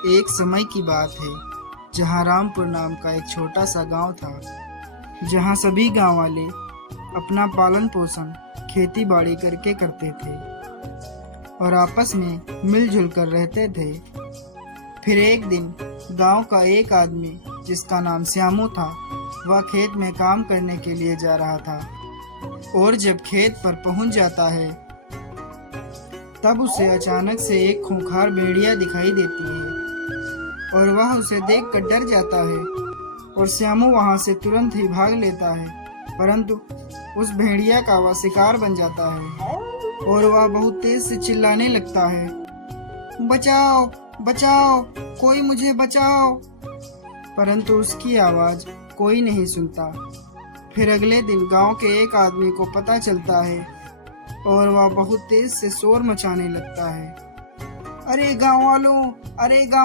एक समय की बात है जहाँ रामपुर नाम का एक छोटा सा गांव था, जहाँ सभी गांव वाले अपना पालन पोषण खेती बाड़ी करके करते थे और आपस में मिलजुल कर रहते थे। फिर एक दिन गांव का एक आदमी जिसका नाम श्यामू था, वह खेत में काम करने के लिए जा रहा था और जब खेत पर पहुंच जाता है तब उसे अचानक से एक खूंखार भेड़िया दिखाई देती है और वह उसे देखकर डर जाता है और श्यामू वहां से तुरंत ही भाग लेता है, परंतु उस भेड़िया का वह शिकार बन जाता है और वह बहुत तेज से चिल्लाने लगता है, बचाओ बचाओ, कोई मुझे बचाओ। परंतु उसकी आवाज कोई नहीं सुनता। फिर अगले दिन गांव के एक आदमी को पता चलता है और वह बहुत तेज से शोर मचाने लगता है, अरे गांव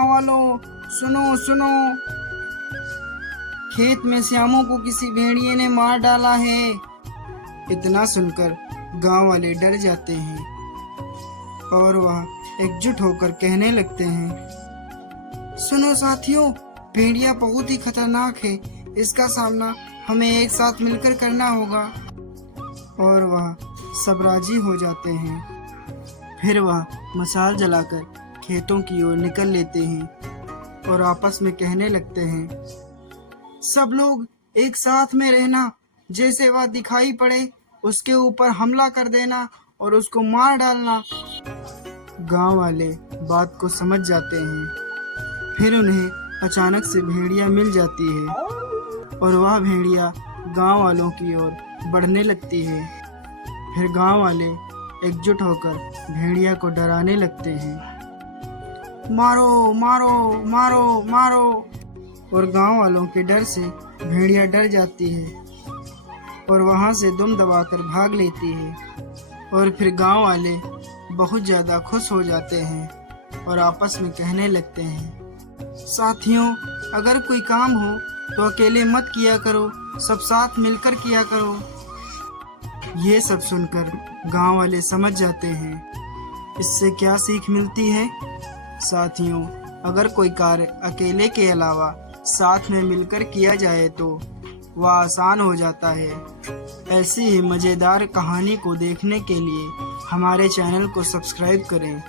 वालों, सुनो सुनो, खेत में श्यामू को किसी भेड़िए ने मार डाला है। इतना सुनकर गांव वाले डर जाते हैं और वह एकजुट होकर कहने लगते हैं, सुनो साथियों, भेड़िया बहुत ही खतरनाक है, इसका सामना हमें एक साथ मिलकर करना होगा। और वह सब राजी हो जाते हैं। फिर वह मशाल जलाकर खेतों की ओर निकल लेते हैं और आपस में कहने लगते हैं, सब लोग एक साथ में रहना, जैसे वह दिखाई पड़े उसके ऊपर हमला कर देना और उसको मार डालना। गांव वाले बात को समझ जाते हैं। फिर उन्हें अचानक से भेड़िया मिल जाती है और वह भेड़िया गांव वालों की ओर बढ़ने लगती है। फिर गांव वाले एकजुट होकर भेड़िया को डराने लगते हैं, मारो मारो मारो मारो। और गांव वालों के डर से भेड़िया डर जाती है और वहां से दुम दबाकर भाग लेती है। और फिर गांव वाले बहुत ज़्यादा खुश हो जाते हैं और आपस में कहने लगते हैं, साथियों, अगर कोई काम हो तो अकेले मत किया करो, सब साथ मिलकर किया करो। ये सब सुनकर गांव वाले समझ जाते हैं इससे क्या सीख मिलती है। साथियों, अगर कोई कार्य अकेले के अलावा साथ में मिलकर किया जाए तो वह आसान हो जाता है। ऐसी ही मज़ेदार कहानी को देखने के लिए हमारे चैनल को सब्सक्राइब करें।